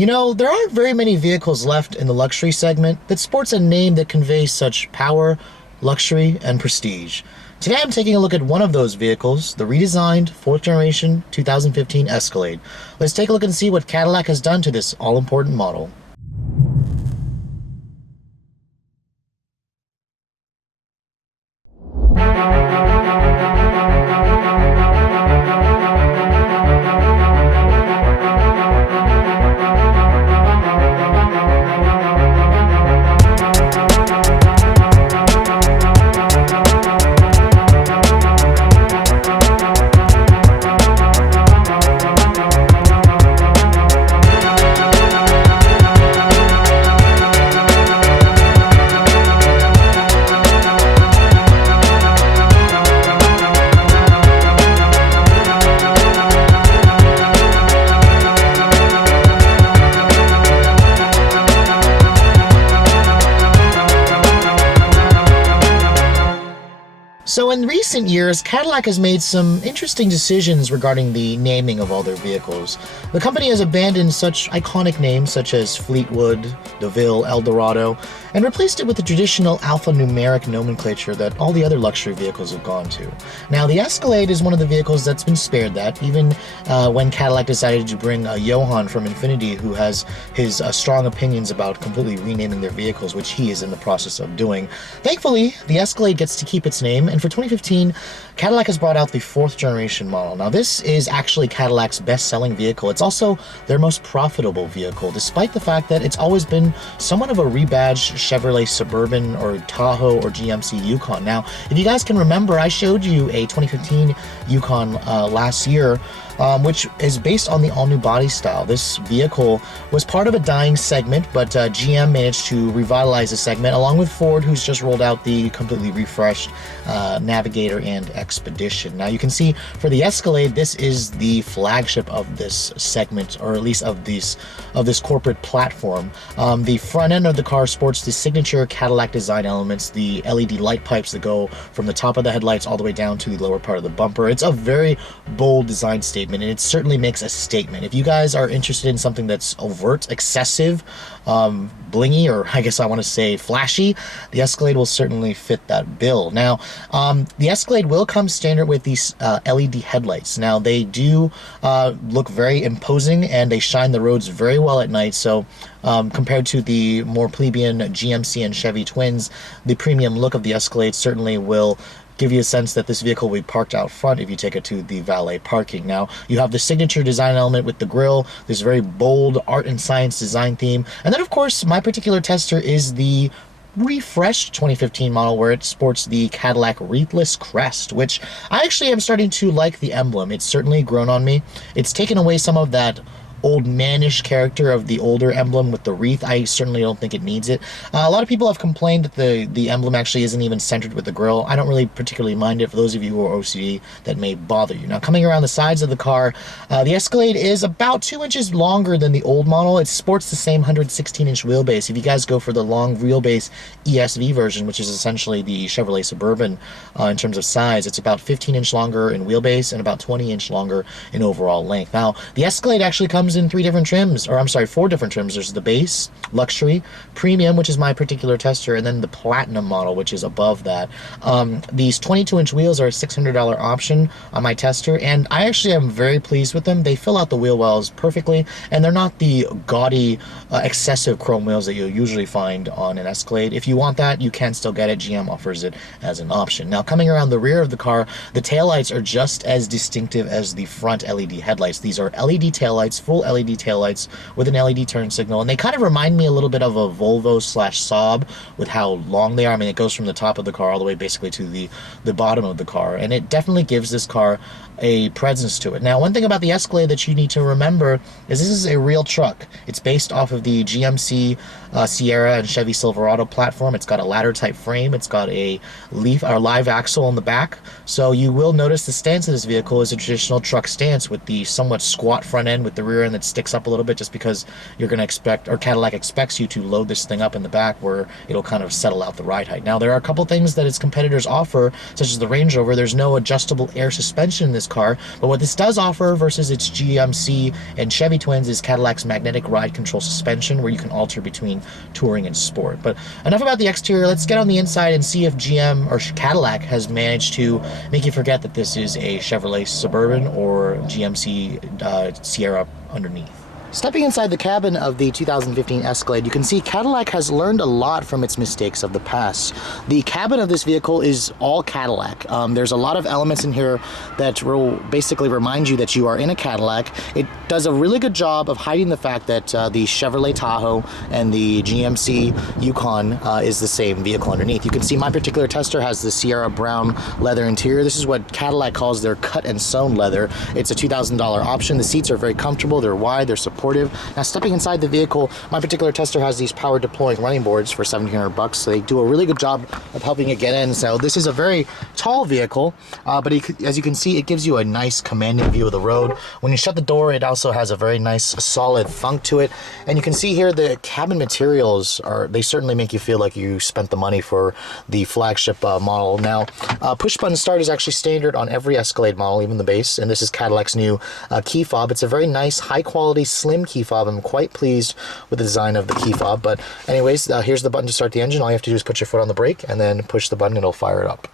You know, there aren't very many vehicles left in the luxury segment that sports a name that conveys such power, luxury, and prestige. Today I'm taking a look at one of those vehicles, the redesigned 4th generation 2015 Escalade. Let's take a look and see what Cadillac has done to this all-important model. So in recent years, Cadillac has made some interesting decisions regarding the naming of all their vehicles. The company has abandoned such iconic names such as Fleetwood, DeVille, Eldorado, and replaced it with the traditional alpha-numeric nomenclature that all the other luxury vehicles have gone to. Now, the Escalade is one of the vehicles that's been spared that, even when Cadillac decided to bring Johan from Infiniti, who has his strong opinions about completely renaming their vehicles, which he is in the process of doing. Thankfully, the Escalade gets to keep its name, and for 2015, Cadillac has brought out the 4th generation model. Now, this is actually Cadillac's best-selling vehicle. It's also their most profitable vehicle, despite the fact that it's always been somewhat of a rebadged Chevrolet Suburban or Tahoe or GMC Yukon. Now, if you guys can remember, I showed you a 2015 Yukon last year, which is based on the all-new body style. This vehicle was part of a dying segment, but GM managed to revitalize the segment, along with Ford, who's just rolled out the completely refreshed Navigator and Expedition. Now, you can see for the Escalade, this is the flagship of this segment, or at least of this corporate platform. The front end of the car sports the signature Cadillac design elements, the LED light pipes that go from the top of the headlights all the way down to the lower part of the bumper. It's a very bold design statement, and it certainly makes a statement. If you guys are interested in something that's overt, excessive, blingy, or I guess I want to say flashy, the Escalade will certainly fit that bill. Now, the Escalade will come standard with these LED headlights. Now, they do look very imposing, and they shine the roads very well at night. So compared to the more plebeian GMC and Chevy twins, the premium look of the Escalade certainly will give you a sense that this vehicle will be parked out front if you take it to the valet parking. Now, you have the signature design element with the grille, this very bold art and science design theme, and then of course my particular tester is the refreshed 2015 model, where it sports the Cadillac wreathless crest, which I actually am starting to like the emblem. It's certainly grown on me. It's taken away some of that old mannish character of the older emblem with the wreath. I certainly don't think it needs it. A lot of people have complained that the emblem actually isn't even centered with the grille. I don't really particularly mind it. For those of you who are OCD, that may bother you. Now, coming around the sides of the car, the Escalade is about 2 inches longer than the old model. It sports the same 116-inch wheelbase. If you guys go for the long wheelbase ESV version, which is essentially the Chevrolet Suburban in terms of size, it's about 15-inch longer in wheelbase and about 20-inch longer in overall length. Now, the Escalade actually comes in 4 different trims. There's the base, luxury, premium, which is my particular tester, and then the platinum model, which is above that. These 22-inch wheels are a $600 option on my tester, and I actually am very pleased with them. They fill out the wheel wells perfectly, and they're not the gaudy, excessive chrome wheels that you'll usually find on an Escalade. If you want that, you can still get it. GM offers it as an option. Now, coming around the rear of the car, the taillights are just as distinctive as the front LED headlights. These are LED taillights, full LED taillights with an LED turn signal, and they kind of remind me a little bit of a Volvo/Saab with how long they are. I mean, it goes from the top of the car all the way basically to the bottom of the car, and it definitely gives this car a presence to it. Now, one thing about the Escalade that you need to remember is this is a real truck. It's based off of the GMC Sierra and Chevy Silverado platform. It's got a ladder type frame. It's got a live axle on the back. So you will notice the stance of this vehicle is a traditional truck stance with the somewhat squat front end with the rear end that sticks up a little bit, just because you're going to expect, or Cadillac expects you to load this thing up in the back where it'll kind of settle out the ride height. Now, there are a couple things that its competitors offer, such as the Range Rover. There's no adjustable air suspension in this car, but what this does offer versus its GMC and Chevy twins is Cadillac's magnetic ride control suspension, where you can alter between touring and sport. But enough about the exterior. Let's get on the inside and see if GM or Cadillac has managed to make you forget that this is a Chevrolet Suburban or GMC Sierra underneath. Stepping inside the cabin of the 2015 Escalade, you can see Cadillac has learned a lot from its mistakes of the past. The cabin of this vehicle is all Cadillac. There's a lot of elements in here that will basically remind you that you are in a Cadillac. It does a really good job of hiding the fact that the Chevrolet Tahoe and the GMC Yukon is the same vehicle underneath. You can see my particular tester has the Sierra brown leather interior. This is what Cadillac calls their cut and sewn leather. It's a $2,000 option. The seats are very comfortable. They're wide. They're supportive. Now, stepping inside the vehicle, my particular tester has these power deploying running boards for $1,700, so they do a really good job of helping you get in. So this is a very tall vehicle, but as you can see, it gives you a nice commanding view of the road. When you shut the door, it also has a very nice solid thunk to it. And you can see here the cabin materials they certainly make you feel like you spent the money for the flagship model. Now, push button start is actually standard on every Escalade model, even the base, and this is Cadillac's new key fob. It's a very nice, high quality, slim key fob. I'm quite pleased with the design of the key fob. But anyways, here's the button to start the engine. All you have to do is put your foot on the brake and then push the button and it'll fire it up.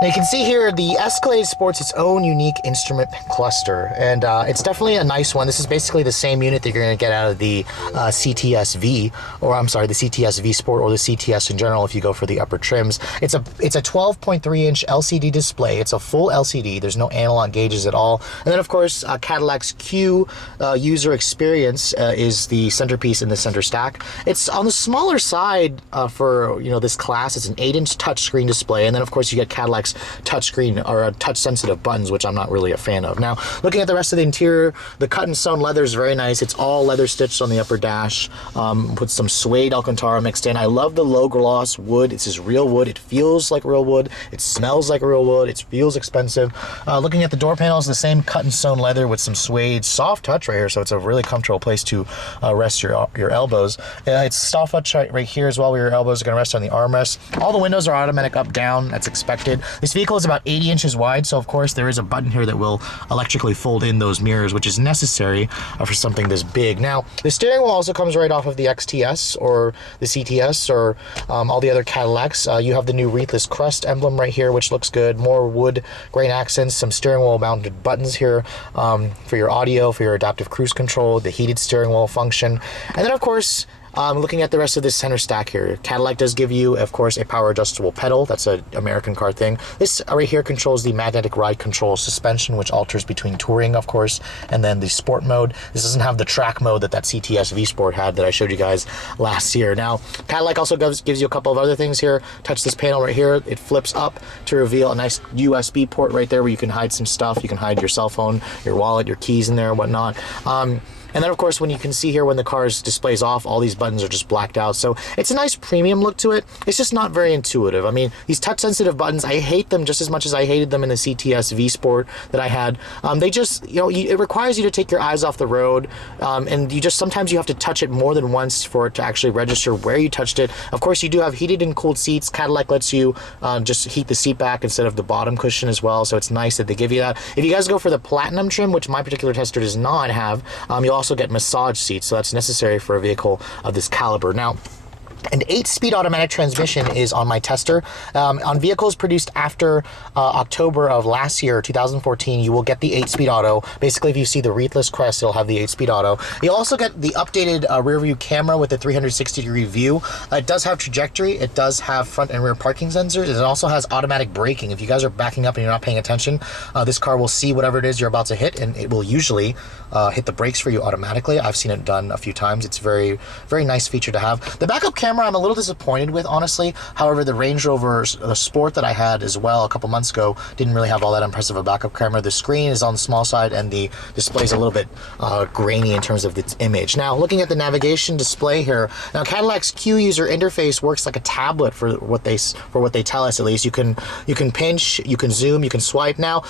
Now you can see here the Escalade sports its own unique instrument cluster, and it's definitely a nice one. This is basically the same unit that you're going to get out of the CTS-V, or I'm sorry, the CTS-V Sport or the CTS in general if you go for the upper trims. It's a 12.3-inch LCD display. It's a full LCD. There's no analog gauges at all. And then of course Cadillac's Q user experience is the centerpiece in the center stack. It's on the smaller side for this class. It's an 8-inch touchscreen display, and then of course you get Cadillac's touchscreen or touch sensitive buttons, which I'm not really a fan of. Now, looking at the rest of the interior, the cut and sewn leather is very nice. It's all leather stitched on the upper dash with some suede Alcantara mixed in. I love the low gloss wood. It's just real wood. It feels like real wood. It smells like real wood. It feels expensive. Looking at the door panels, the same cut and sewn leather with some suede soft touch right here, so it's a really comfortable place to rest your elbows. It's soft touch right here as well, where your elbows are going to rest on the armrest. All the windows are automatic up down. That's expected. This vehicle is about 80 inches wide, so of course there is a button here that will electrically fold in those mirrors, which is necessary for something this big. Now, the steering wheel also comes right off of the XTS or the CTS or all the other Cadillacs. You have the new wreathless crest emblem right here, which looks good. More wood grain accents, some steering wheel mounted buttons here for your audio, for your adaptive cruise control, the heated steering wheel function. And then of course, looking at the rest of this center stack here, Cadillac does give you, of course, a power adjustable pedal. That's an American car thing. This right here controls the magnetic ride control suspension, which alters between touring, of course, and then the sport mode. This doesn't have the track mode that CTS V Sport had that I showed you guys last year. Now, Cadillac also gives you a couple of other things here. Touch this panel right here. It flips up to reveal a nice USB port right there where you can hide some stuff. You can hide your cell phone, your wallet, your keys in there and whatnot. And then of course, when you can see here when the car's displays off, all these buttons are just blacked out. So it's a nice premium look to it. It's just not very intuitive. I mean, these touch sensitive buttons, I hate them just as much as I hated them in the CTS V Sport that I had. They just, it requires you to take your eyes off the road. And sometimes you have to touch it more than once for it to actually register where you touched it. Of course, you do have heated and cooled seats. Cadillac lets you just heat the seat back instead of the bottom cushion as well. So it's nice that they give you that. If you guys go for the platinum trim, which my particular tester does not have, you'll also get massage seats, so that's necessary for a vehicle of this caliber. Now, an 8-speed automatic transmission is on my tester. On vehicles produced after October of last year, 2014, you will get the 8-speed auto. Basically, if you see the wreathless crest, it'll have the 8-speed auto. You'll also get the updated rear view camera with the 360-degree view. It does have trajectory. It does have front and rear parking sensors. It also has automatic braking. If you guys are backing up and you're not paying attention, this car will see whatever it is you're about to hit, and it will usually hit the brakes for you automatically. I've seen it done a few times. It's very, very nice feature to have. The backup camera camera I'm a little disappointed with, honestly. However, the Range Rover Sport that I had as well a couple months ago didn't really have all that impressive a backup camera. The screen is on the small side and the display is a little bit grainy in terms of its image. Now, looking at the navigation display here, now Cadillac's Q user interface works like a tablet for what they tell us, at least. You can pinch, you can zoom, you can swipe. Now,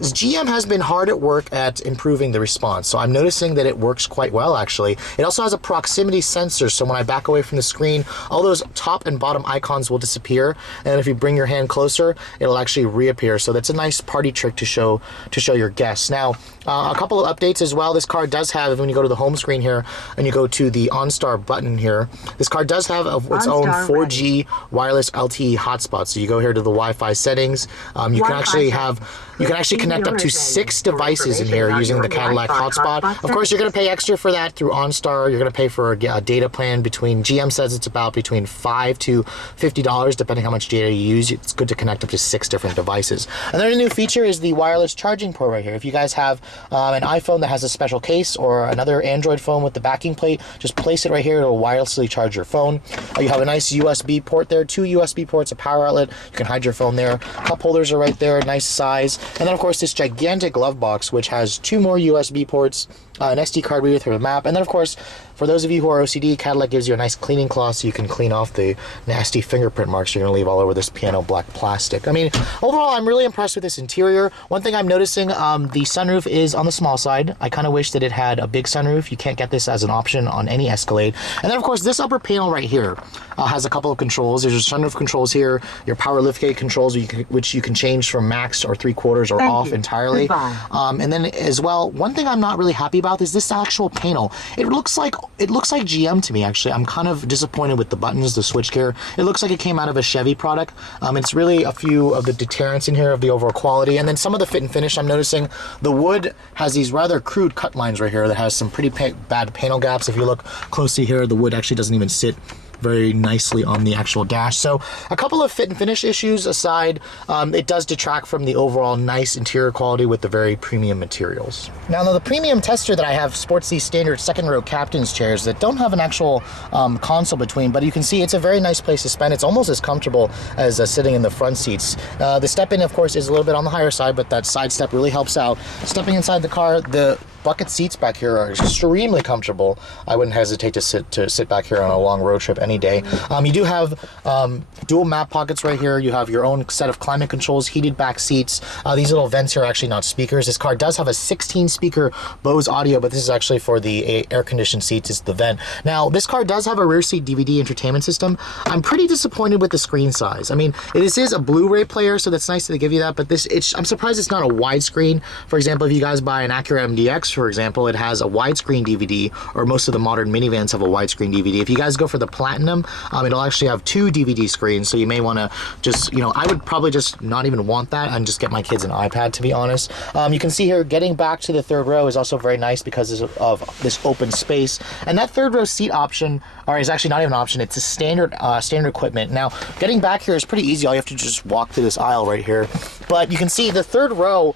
GM has been hard at work at improving the response, so I'm noticing that it works quite well, actually. It also has a proximity sensor, so when I back away from the screen, all those top and bottom icons will disappear, and if you bring your hand closer, it'll actually reappear. So that's a nice party trick to show your guests. Now, a couple of updates as well. This car does have, when you go to the home screen here and you go to the OnStar button here, this car does have its own 4G wireless LTE hotspot. So you go here to the Wi-Fi settings. You can actually connect up to 6 devices in here using the Cadillac hotspot. Of course, you're going to pay extra for that through OnStar. You're going to pay for a data plan GM says it's about between $5 to $50, depending how much data you use. It's good to connect up to 6 different devices. Another new feature is the wireless charging port right here. If you guys have an iPhone that has a special case or another Android phone with the backing plate, just place it right here. It'll wirelessly charge your phone. You have a nice USB port there, 2 USB ports, a power outlet. You can hide your phone there. Cup holders are right there, nice size. And then, of course, this gigantic glove box, which has 2 more USB ports, an SD card reader for the map, and then, of course, for those of you who are OCD, Cadillac gives you a nice cleaning cloth so you can clean off the nasty fingerprint marks you're going to leave all over this piano black plastic. I mean, overall, I'm really impressed with this interior. One thing I'm noticing, the sunroof is on the small side. I kind of wish that it had a big sunroof. You can't get this as an option on any Escalade. And then, of course, this upper panel right here has a couple of controls. There's your sunroof controls here, your power liftgate controls, which you can change from max or 3/4 or off entirely. And then, as well, one thing I'm not really happy about is this actual panel. It looks like GM to me, actually. I'm kind of disappointed with the buttons, the switchgear. It looks like it came out of a Chevy product. It's really a few of the deterrents in here of the overall quality. And then some of the fit and finish, I'm noticing the wood has these rather crude cut lines right here that has some pretty bad panel gaps. If you look closely here, the wood actually doesn't even sit very nicely on the actual dash. So a couple of fit and finish issues aside, it does detract from the overall nice interior quality with the very premium materials. Now, the premium tester that I have sports these standard second row captain's chairs that don't have an actual console between, but you can see it's a very nice place to spend. It's almost as comfortable as sitting in the front seats. The step in, of course, is a little bit on the higher side, but that side step really helps out. Stepping inside the car, the bucket seats back here are extremely comfortable. I wouldn't hesitate to sit back here on a long road trip any day. You do have dual map pockets right here. You have your own set of climate controls, heated back seats. These little vents here are actually not speakers. This car does have a 16-speaker Bose audio, but this is actually for the air-conditioned seats. It's the vent. Now, this car does have a rear seat DVD entertainment system. I'm pretty disappointed with the screen size. I mean, this is a Blu-ray player, so that's nice that they give you that, but I'm surprised it's not a widescreen. For example, if you guys buy an Acura MDX, for example, it has a widescreen DVD, or most of the modern minivans have a widescreen DVD. If you guys go for the Platinum, it'll actually have 2 DVD screens, so you may want to just, I would probably just not even want that and just get my kids an iPad, to be honest. You can see here, getting back to the third row is also very nice because of this open space. And that third row seat option, or is actually not even an option, it's a standard equipment. Now, getting back here is pretty easy. All you have to just walk through this aisle right here. But you can see the third row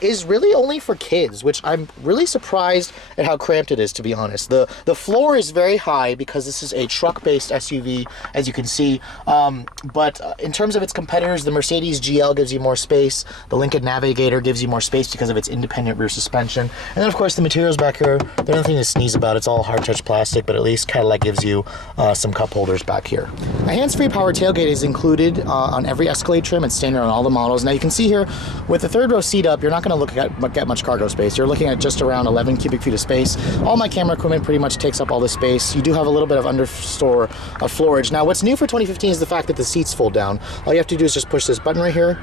is really only for kids, which I'm really surprised at how cramped it is, to be honest. The floor is very high because this is a truck-based SUV, as you can see. But in terms of its competitors, the Mercedes GL gives you more space. The Lincoln Navigator gives you more space because of its independent rear suspension. And then, of course, the materials back here, they're nothing to sneeze about. It's all hard-touch plastic, but at least Cadillac gives you some cup holders back here. A hands-free power tailgate is included on every Escalade trim. It's standard on all the models. Now, you can see here, with the third row seat up, you're not going to get much cargo space. You're looking at just around 11 cubic feet of space. All my camera equipment pretty much takes up all the space. You do have a little bit of understore floorage. Now, what's new for 2015 is the fact that the seats fold down. All you have to do is just push this button right here,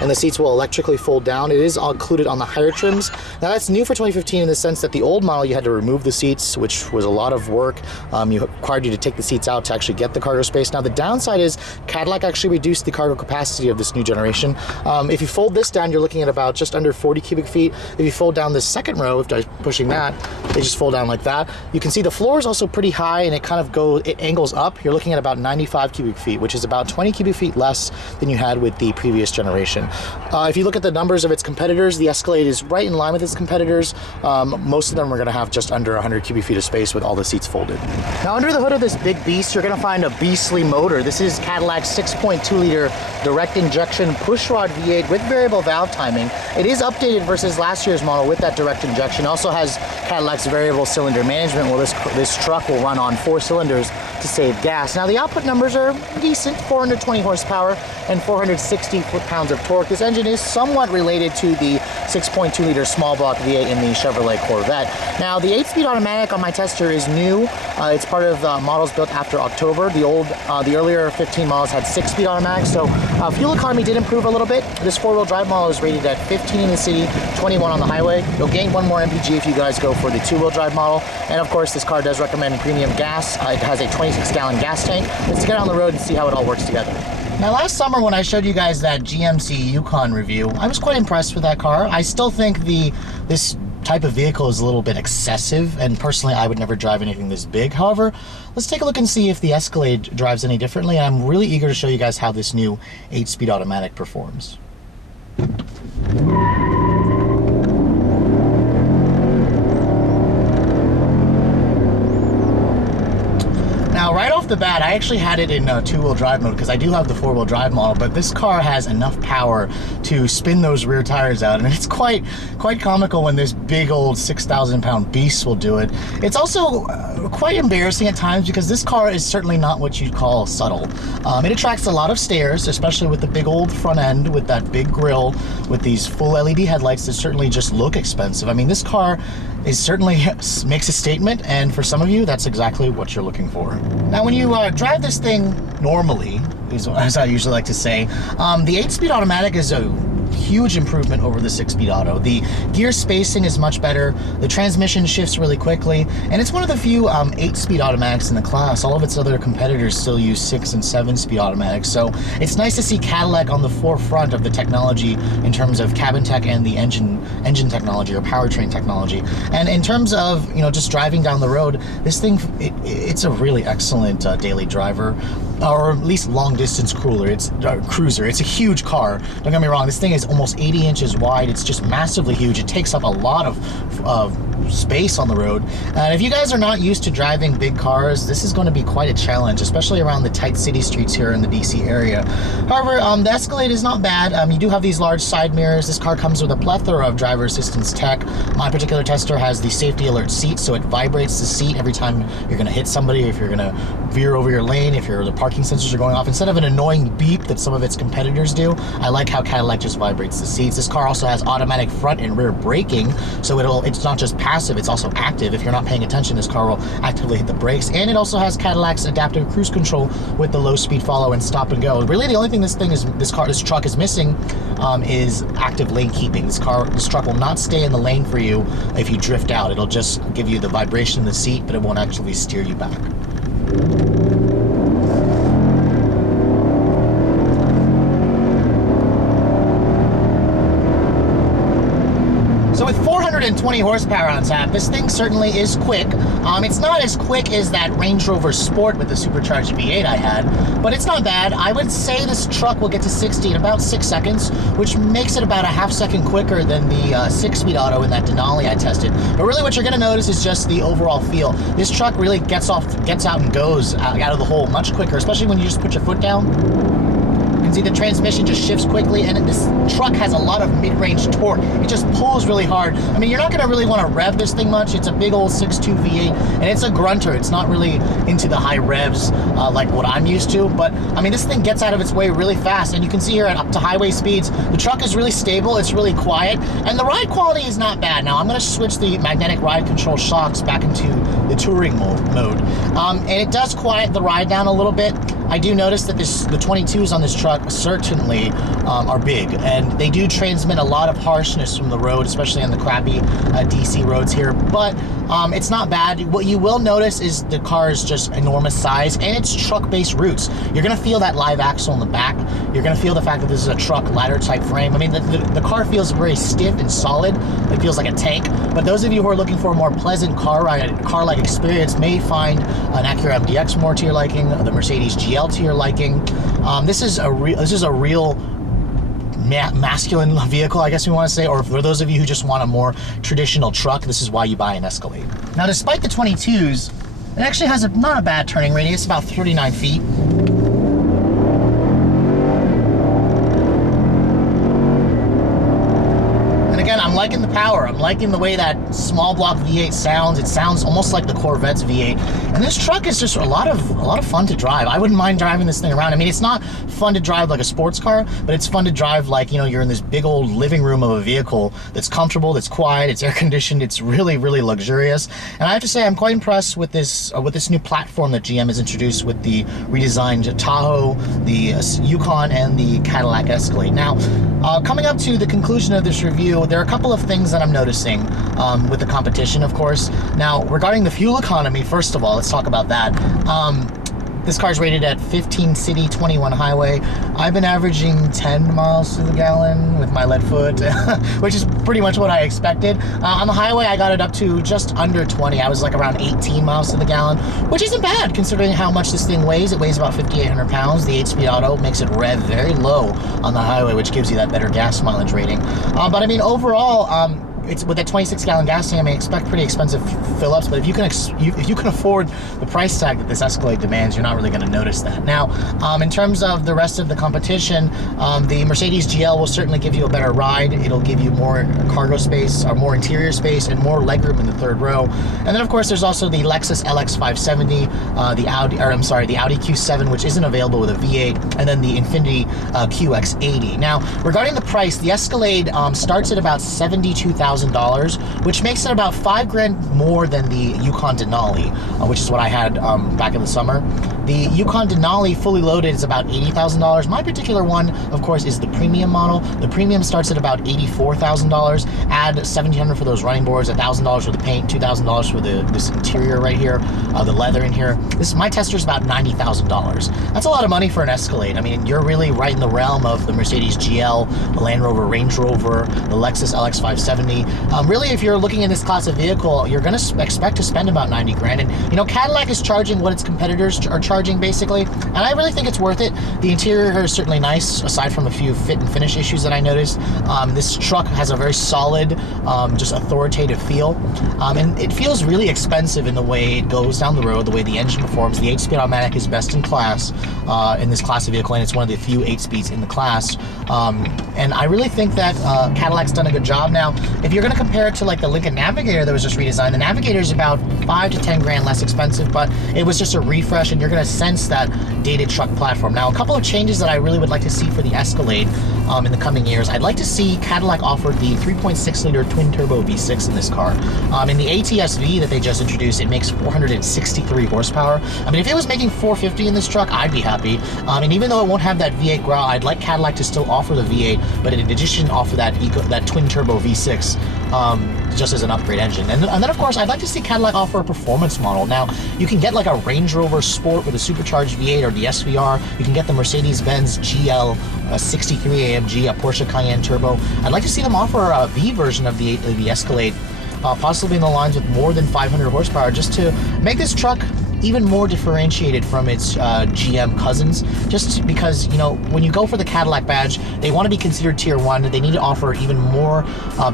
and the seats will electrically fold down. It is all included on the higher trims. Now, that's new for 2015 in the sense that the old model, you had to remove the seats, which was a lot of work. You required you to take the seats out to actually get the cargo space. Now, the downside is Cadillac actually reduced the cargo capacity of this new generation. If you fold this down, you're looking at about just under 40 cubic feet. If you fold down this second row, if I'm pushing that, they just fold down like that. You can see the floor is also pretty high, and it angles up. You're looking at about 95 cubic feet, which is about 20 cubic feet less than you had with the previous generation. If you look at the numbers of its competitors, the Escalade is right in line with its competitors. Most of them are going to have just under 100 cubic feet of space with all the seats folded. Now, under the hood of this big beast, you're going to find a beastly motor. This is Cadillac's 6.2-liter direct injection pushrod V8 with variable valve timing. It is updated versus last year's model with that direct injection. It also has Cadillac's variable cylinder management. Well, this truck will run on 4 cylinders to save gas. Now, the output numbers are decent, 420 horsepower and 460 foot-pounds of torque. This engine is somewhat related to the 6.2-liter small block V8 in the Chevrolet Corvette. Now, the 8-speed automatic on my tester is new. It's part of models built after October. The earlier 15 models had 6-speed automatics, so fuel economy did improve a little bit. This 4-wheel drive model is rated at 15 in the city, 21 on the highway. You'll gain 1 more mpg if you guys go for the 2-wheel drive model. And of course, this car does recommend premium gas. It has a 26-gallon gas tank. Let's get on the road and see how it all works together. Now, last summer when I showed you guys that GMC Yukon review, I was quite impressed with that car. I still think this type of vehicle is a little bit excessive, and personally I would never drive anything this big. However, let's take a look and see if the Escalade drives any differently. I'm really eager to show you guys how this new 8-speed automatic performs. Now, right off the bat, I actually had it in 2-wheel drive mode because I do have the 4-wheel drive model, but this car has enough power to spin those rear tires out, and it's quite comical when this big old 6,000-pound beast will do it. It's also quite embarrassing at times because this car is certainly not what you'd call subtle. It attracts a lot of stares, especially with the big old front end, with that big grille, with these full LED headlights that certainly just look expensive. I mean, this car certainly makes a statement, and for some of you, that's exactly what you're looking for. Now, when you drive this thing normally, as I usually like to say, the 8-speed automatic is a huge improvement over the 6-speed auto. The gear spacing is much better, the transmission shifts really quickly, and it's one of the few 8-speed automatics in the class. All of its other competitors still use 6 and 7-speed automatics, so it's nice to see Cadillac on the forefront of the technology in terms of cabin tech and the engine technology or powertrain technology. And in terms of, you know, just driving down the road, this thing, it's a really excellent daily driver, or at least long distance cruiser. It's a huge car. Don't get me wrong, this thing is almost 80 inches wide. It's just massively huge. It takes up a lot of space on the road. And if you guys are not used to driving big cars, this is going to be quite a challenge, especially around the tight city streets here in the DC area. However, the Escalade is not bad. You do have these large side mirrors. This car comes with a plethora of driver assistance tech. My particular tester has the safety alert seat, so it vibrates the seat every time you're going to hit somebody, if you're going to veer over your lane, if the parking sensors are going off. Instead of an annoying beep that some of its competitors do, I like how Cadillac just vibrates the seats. This car also has automatic front and rear braking, so it's not just passive, it's also active. If you're not paying attention, this car will actively hit the brakes. And it also has Cadillac's adaptive cruise control with the low speed follow and stop and go. Really, the only thing this truck is missing is active lane keeping. This truck will not stay in the lane for you if you drift out. It'll just give you the vibration in the seat, but it won't actually steer you back. So with 420 horsepower on tap, this thing certainly is quick. It's not as quick as that Range Rover Sport with the supercharged V8 I had, but it's not bad. I would say this truck will get to 60 in about 6 seconds, which makes it about a half second quicker than the 6-speed auto in that Denali I tested. But really what you're gonna notice is just the overall feel. This truck really gets out and goes out of the hole much quicker, especially when you just put your foot down. See, the transmission just shifts quickly, and this truck has a lot of mid-range torque. It just pulls really hard. I mean, you're not going to really want to rev this thing much. It's a big old 6.2 V8, and it's a grunter. It's not really into the high revs like what I'm used to, but I mean, this thing gets out of its way really fast, and you can see here at up to highway speeds, the truck is really stable. It's really quiet, and the ride quality is not bad. Now, I'm going to switch the magnetic ride control shocks back into the touring mode, and it does quiet the ride down a little bit. I do notice that the 22s on this truck certainly are big, and they do transmit a lot of harshness from the road, especially on the crappy DC roads here, but it's not bad. What you will notice is the car's just enormous size and its truck-based roots. You're gonna feel that live axle in the back. You're gonna feel the fact that this is a truck ladder type frame. I mean, the car feels very stiff and solid. It feels like a tank, but those of you who are looking for a more pleasant car-like experience may find an Acura MDX more to your liking, the Mercedes GL to your liking. This is a real masculine vehicle, I guess we want to say, or for those of you who just want a more traditional truck, this is why you buy an Escalade. Now, despite the 22s, it actually has not a bad turning radius, about 39 feet. Again, I'm liking the power. I'm liking the way that small block V8 sounds. It sounds almost like the Corvette's V8. And this truck is just a lot of fun to drive. I wouldn't mind driving this thing around. I mean, it's not fun to drive like a sports car, but it's fun to drive like, you know, you're in this big old living room of a vehicle that's comfortable, that's quiet, it's air conditioned, it's really, really luxurious. And I have to say, I'm quite impressed with this new platform that GM has introduced with the redesigned Tahoe, the Yukon, and the Cadillac Escalade. Now, coming up to the conclusion of this review, there are a couple of things that I'm noticing with the competition, of course. Now, regarding the fuel economy, first of all, let's talk about that. This car's rated at 15 city, 21 highway. I've been averaging 10 miles to the gallon with my lead foot, which is pretty much what I expected. On the highway, I got it up to just under 20. I was like around 18 miles to the gallon, which isn't bad considering how much this thing weighs. It weighs about 5,800 pounds. The 8-speed auto makes it rev very low on the highway, which gives you that better gas mileage rating. But I mean, overall, it's with that 26-gallon gas tank, I may expect pretty expensive fill-ups, but if you can afford the price tag that this Escalade demands, you're not really going to notice that. Now, in terms of the rest of the competition, the Mercedes GL will certainly give you a better ride. It'll give you more cargo space, or more interior space, and more legroom in the third row. And then, of course, there's also the Lexus LX 570, the Audi Q7, which isn't available with a V8, and then the Infiniti QX80. Now, regarding the price, the Escalade starts at about $72,000. Which makes it about $5 grand more than the Yukon Denali, which is what I had back in the summer. The Yukon Denali fully loaded is about $80,000. My particular one, of course, is the premium model. The premium starts at about $84,000. Add $1,700 for those running boards, $1,000 for the paint, $2,000 for this interior right here, the leather in here. My tester's about $90,000. That's a lot of money for an Escalade. I mean, you're really right in the realm of the Mercedes GL, the Land Rover Range Rover, the Lexus LX 570. Really, if you're looking in this class of vehicle, you're going to expect to spend about 90 grand. And, you know, Cadillac is charging what its competitors are charging, basically. And I really think it's worth it. The interior is certainly nice, aside from a few fit and finish issues that I noticed. This truck has a very solid, just authoritative feel. And it feels really expensive in the way it goes down the road, the way the engine performs. The 8-speed automatic is best in class in this class of vehicle, and it's one of the few 8-speeds in the class. And I really think that Cadillac's done a good job. Now, if you're going to compare it to like the Lincoln Navigator that was just redesigned, the Navigator is about 5 to 10 grand less expensive, but it was just a refresh, and you're going to sense that dated truck platform. Now, a couple of changes that I really would like to see for the Escalade in the coming years. I'd like to see Cadillac offer the 3.6 liter twin turbo V6 in this car. In the ATS-V that they just introduced, it makes 463 horsepower. I mean, if it was making 450 in this truck, I'd be happy. And even though it won't have that V8 growl, I'd like Cadillac to still offer the V8, but in addition offer that twin turbo V6 just as an upgrade engine. And then, of course, I'd like to see Cadillac offer a performance model. Now, you can get like a Range Rover Sport with a supercharged V8 or the SVR. You can get the Mercedes-Benz GL 63 AMG, a Porsche Cayenne Turbo. I'd like to see them offer a V version of the Escalade, possibly in the lines with more than 500 horsepower, just to make this truck even more differentiated from its GM cousins, just because, you know, when you go for the Cadillac badge, they want to be considered tier 1. They need to offer even more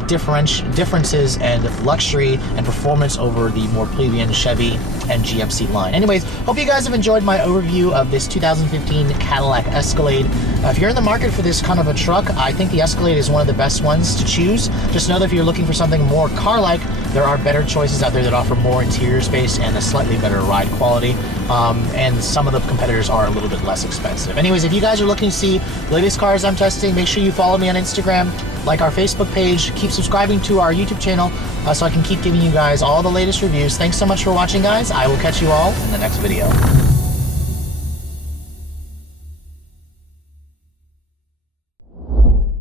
differences and luxury and performance over the more plebeian Chevy and GMC line. Anyways, hope you guys have enjoyed my overview of this 2015 Cadillac Escalade. If you're in the market for this kind of a truck, I think the Escalade is one of the best ones to choose. Just know that if you're looking for something more car-like, there are better choices out there that offer more interior space and a slightly better ride quality. And some of the competitors are a little bit less expensive. Anyways, if you guys are looking to see the latest cars I'm testing, make sure you follow me on Instagram, like our Facebook page, keep subscribing to our YouTube channel so I can keep giving you guys all the latest reviews. Thanks so much for watching, guys. I will catch you all in the next video.